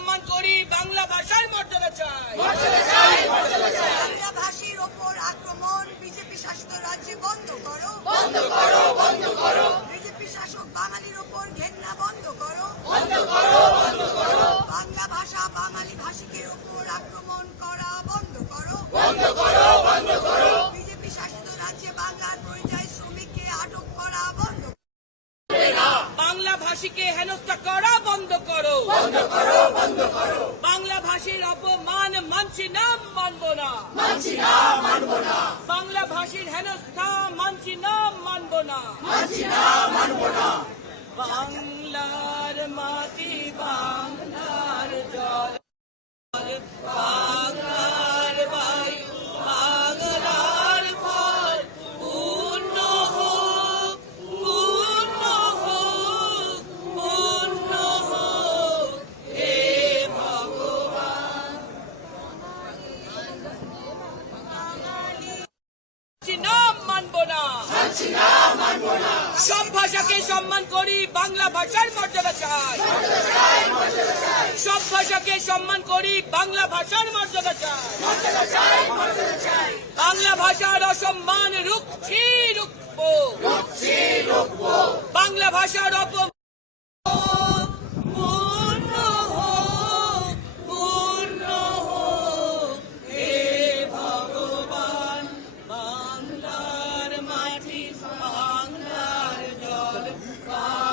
সম্মান করি, বাংলা ভাষার মর্যাদা চাই। বাংলা ভাষীর ওপর আক্রমণ বিজেপি শাসিত রাজ্যে বন্ধ করো। বিজেপি শাসক বাঙালির ওপর ঘেন্না বন্ধ করো। বাংলা ভাষা বাঙালি ভাষিকের ওপর আক্রমণ করা বন্ধ করো। বিজেপি শাসিত রাজ্যে বাংলার পরিযায়ী শ্রমিককে আটক করা বন্ধ করো। বাংলা ভাষীকে হেনস্থা করা বন্ধ করো। বাংলা ভাষীর অপমান মানছি না, মানব না। বাংলা ভাষীর হেনস্থা মানছি না, মানব না। বাংলার মাটি, বাংলার জল, বাংলার বায়ু, বাংলার ফল, পূর্ণ হোক, পূর্ণ হোক, পূর্ণ হোক, হে ভগবান। মানব না, সব ভাষাকে সম্মান করি, বাংলা ভাষার মর্যাদা চাই। সব ভাষাকে সম্মান করি, বাংলা ভাষার মর্যাদা চাই। বাংলা ভাষার অসম্মান রুখছি, রুখবো। বাংলা ভাষার অপমান